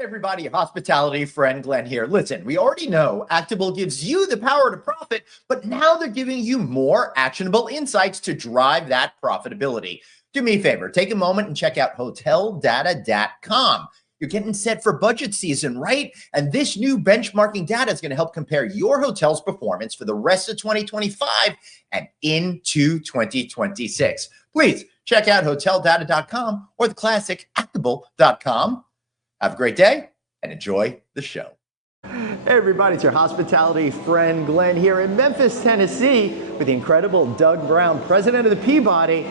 Hey everybody, hospitality friend Glenn here. Listen, we already know Actable gives you the power to profit, but now they're giving you more actionable insights to drive that profitability. Do me a favor, take a moment and check out hoteldata.com. You're getting set for budget season, right? And this new benchmarking data is going to help compare your hotel's performance for the rest of 2025 and into 2026. Please check out hoteldata.com or the classic actable.com. Have a great day and enjoy the show. Hey everybody, it's your hospitality friend Glenn here in Memphis, Tennessee with the incredible Doug Browne, president of the Peabody.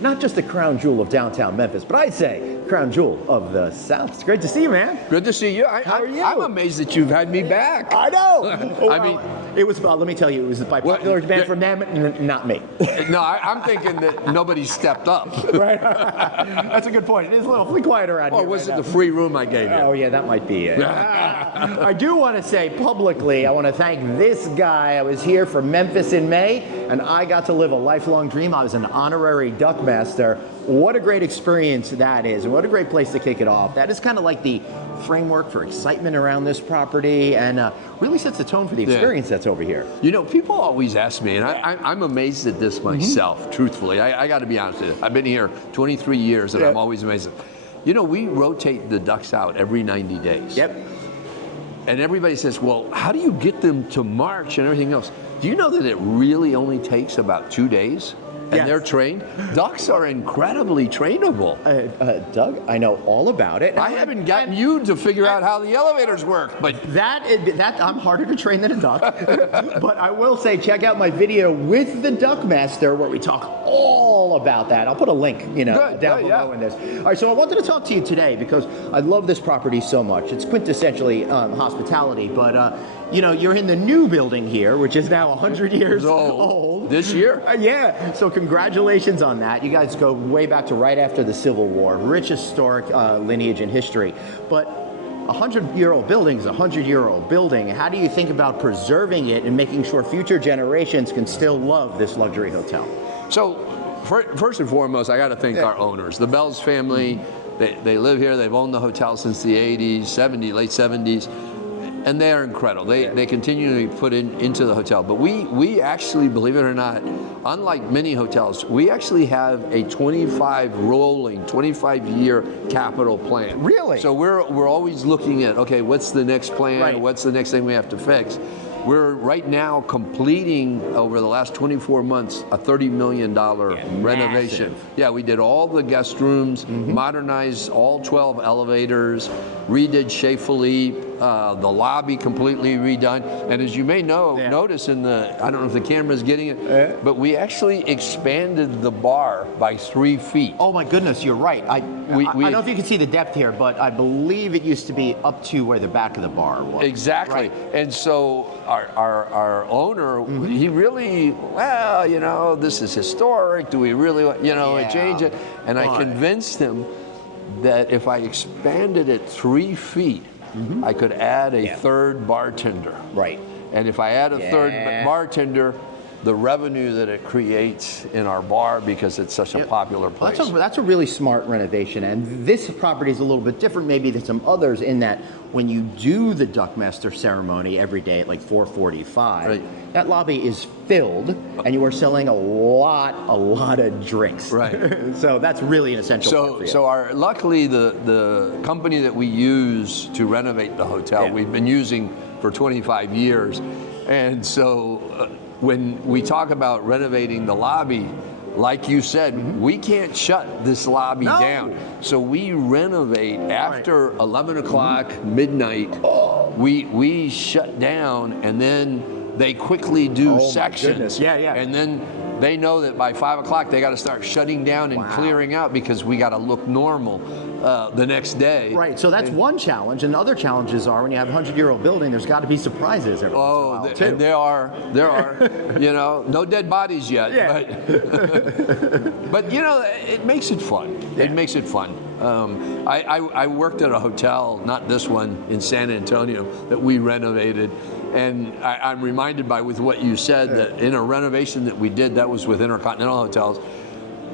Not just the crown jewel of downtown Memphis, but I'd say crown jewel of the South. It's great to see you, man. Good to see you. How are you? I'm amazed that you've had me back. I know. I mean, it was, let me tell you, it was by popular demand from them, not me. No, I'm thinking that nobody stepped up. Right. That's a good point. It is a little quiet around here. Or was it the free room I gave you? Oh, yeah, that might be it. I do want to say publicly, I want to thank this guy. I was here for Memphis in May, and I got to live a lifelong dream. I was an honorary duck master. What a great experience that is, and what a great place to kick it off. That is kind of like the framework for excitement around this property, and really sets the tone for the experience that's over here. You know, people always ask me, and I'm amazed at this myself, truthfully. I got to be honest with you. I've been here 23 years, and I'm always amazed. You know, we rotate the ducks out every 90 days. Yep. And everybody says, well, how do you get them to march and everything else? Do you know that it really only takes about 2 days? And they're trained? Ducks are incredibly trainable. Doug, I know all about it. I haven't gotten you to figure out how the elevators work, but that I'm harder to train than a duck. But I will say, check out my video with the Duck Master where we talk all about that. I'll put a link, down below in this. All right, so I wanted to talk to you today because I love this property so much. It's quintessentially hospitality, but you're in the new building here, which is now 100 years old. This year? Yeah, so congratulations on that. You guys go way back to right after the Civil War. Rich historic lineage and history. But a 100-year-old building is a 100-year-old building. How do you think about preserving it and making sure future generations can still love this luxury hotel? So, first and foremost, I got to thank our owners. The Bells family, they live here. They've owned the hotel since the 80s, late 70s. And they are incredible. They continue to be put into the hotel. But we actually, believe it or not, unlike many hotels, we actually have a 25-year capital plan. Really? So we're always looking at, okay, what's the next plan? Right. What's the next thing we have to fix? We're right now completing, over the last 24 months, a $30 million renovation. Massive. Yeah, we did all the guest rooms, modernized all 12 elevators, redid Chez Philippe, the lobby completely redone. And as you may notice in the, I don't know if the camera's getting it, but we actually expanded the bar by 3 feet. Oh my goodness, you're right. I don't know if you can see the depth here, but I believe it used to be up to where the back of the bar was. Exactly. Right. And so our owner, he really, well, this is historic. Do we really, change it? And I convinced him that if I expanded it 3 feet, I could add a third bartender. Right. And if I add a third bartender, the revenue that it creates in our bar, because it's such a popular place. That's a really smart renovation, and this property is a little bit different maybe than some others in that when you do the Duckmaster ceremony every day at like 4:45, that lobby is filled, and you are selling a lot of drinks. Right. So that's really an essential part for you. So luckily the company that we use to renovate the hotel, we've been using for 25 years, and so when we talk about renovating the lobby, like you said, we can't shut this lobby down. So we renovate after 11 o'clock, midnight. We shut down, and then they quickly do sections. And then they know that by 5 o'clock they got to start shutting down and clearing out because we got to look normal the next day. Right, so that's one challenge, and other challenges are when you have a 100-year-old building, there's got to be surprises every once in a while, too. And there are, no dead bodies yet, but it makes it fun. It makes it fun. I worked at a hotel, not this one, in San Antonio, that we renovated, and I'm reminded with what you said, that in a renovation that we did, that was with Intercontinental Hotels,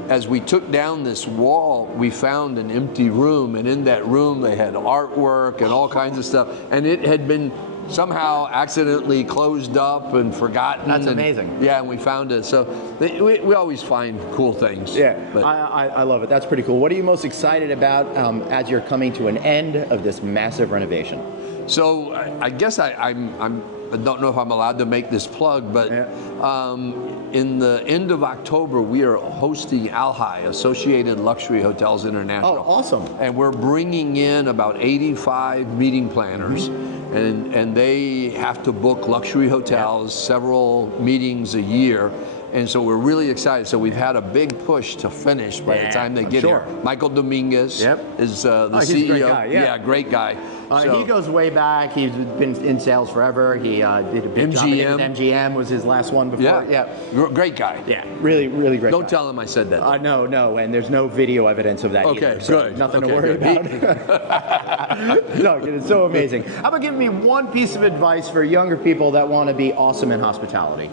as we took down this wall, we found an empty room, and in that room they had artwork and all kinds of stuff, and it had been somehow accidentally closed up and forgotten. That's amazing. Yeah, and we found it. So we always find cool things. Yeah, I love it. That's pretty cool. What are you most excited about as you're coming to an end of this massive renovation? So I guess I don't know if I'm allowed to make this plug, but in the end of October, we are hosting ALHI, Associated Luxury Hotels International. Oh, awesome. And we're bringing in about 85 meeting planners, and they have to book luxury hotels, several meetings a year. And so we're really excited. So we've had a big push to finish by the time they get here. Michael Dominguez is the CEO. He's a great guy, yeah, great guy. So, he goes way back. He's been in sales forever. He did a big job at MGM was his last one before. Yeah. Great guy. Yeah, really, really great. Don't tell him I said that. No, and there's no video evidence of that either. So good. Nothing to worry about. Doug, it is so amazing. How about giving me one piece of advice for younger people that want to be awesome in hospitality?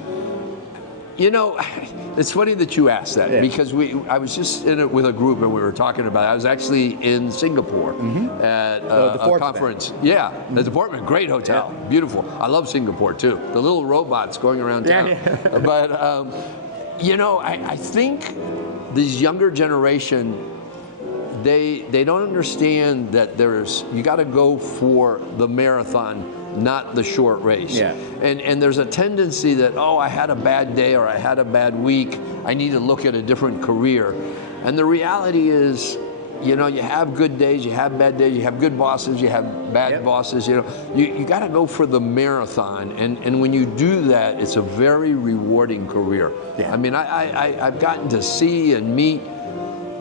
You know, it's funny that you asked that because I was just in it with a group and we were talking about it. I was actually in Singapore at a conference. Yeah, the Department, great hotel, beautiful. I love Singapore too. The little robots going around town. But you know, I think this younger generation, they don't understand that you got to go for the marathon, not the short race. Yeah. And there's a tendency that, oh, I had a bad day or I had a bad week, I need to look at a different career. And the reality is, you know, you have good days, you have bad days, you have good bosses, you have bad bosses, you know. You got to go for the marathon. And when you do that, it's a very rewarding career. Yeah. I mean, I've gotten to see and meet,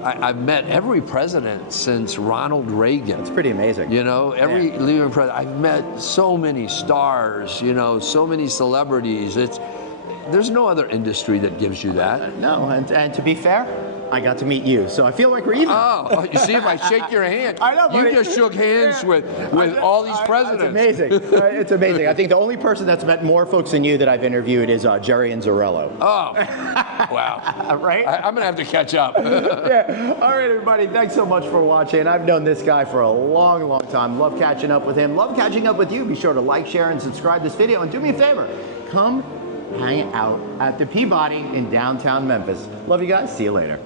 I've met every president since Ronald Reagan. It's pretty amazing. You know, every leading president. I've met so many stars, you know, so many celebrities. There's no other industry that gives you that. No, and to be fair, I got to meet you, so I feel like we're even. Oh, you see, if I shake your hand, I know, you just shook hands with all these presidents. It's amazing. It's amazing. I think the only person that's met more folks than you that I've interviewed is Jerry and Zarello. Oh, wow. Right? I'm going to have to catch up. Yeah. All right, everybody. Thanks so much for watching. I've known this guy for a long, long time. Love catching up with him. Love catching up with you. Be sure to like, share, and subscribe this video. And do me a favor. Come hang out at the Peabody in downtown Memphis. Love you guys. See you later.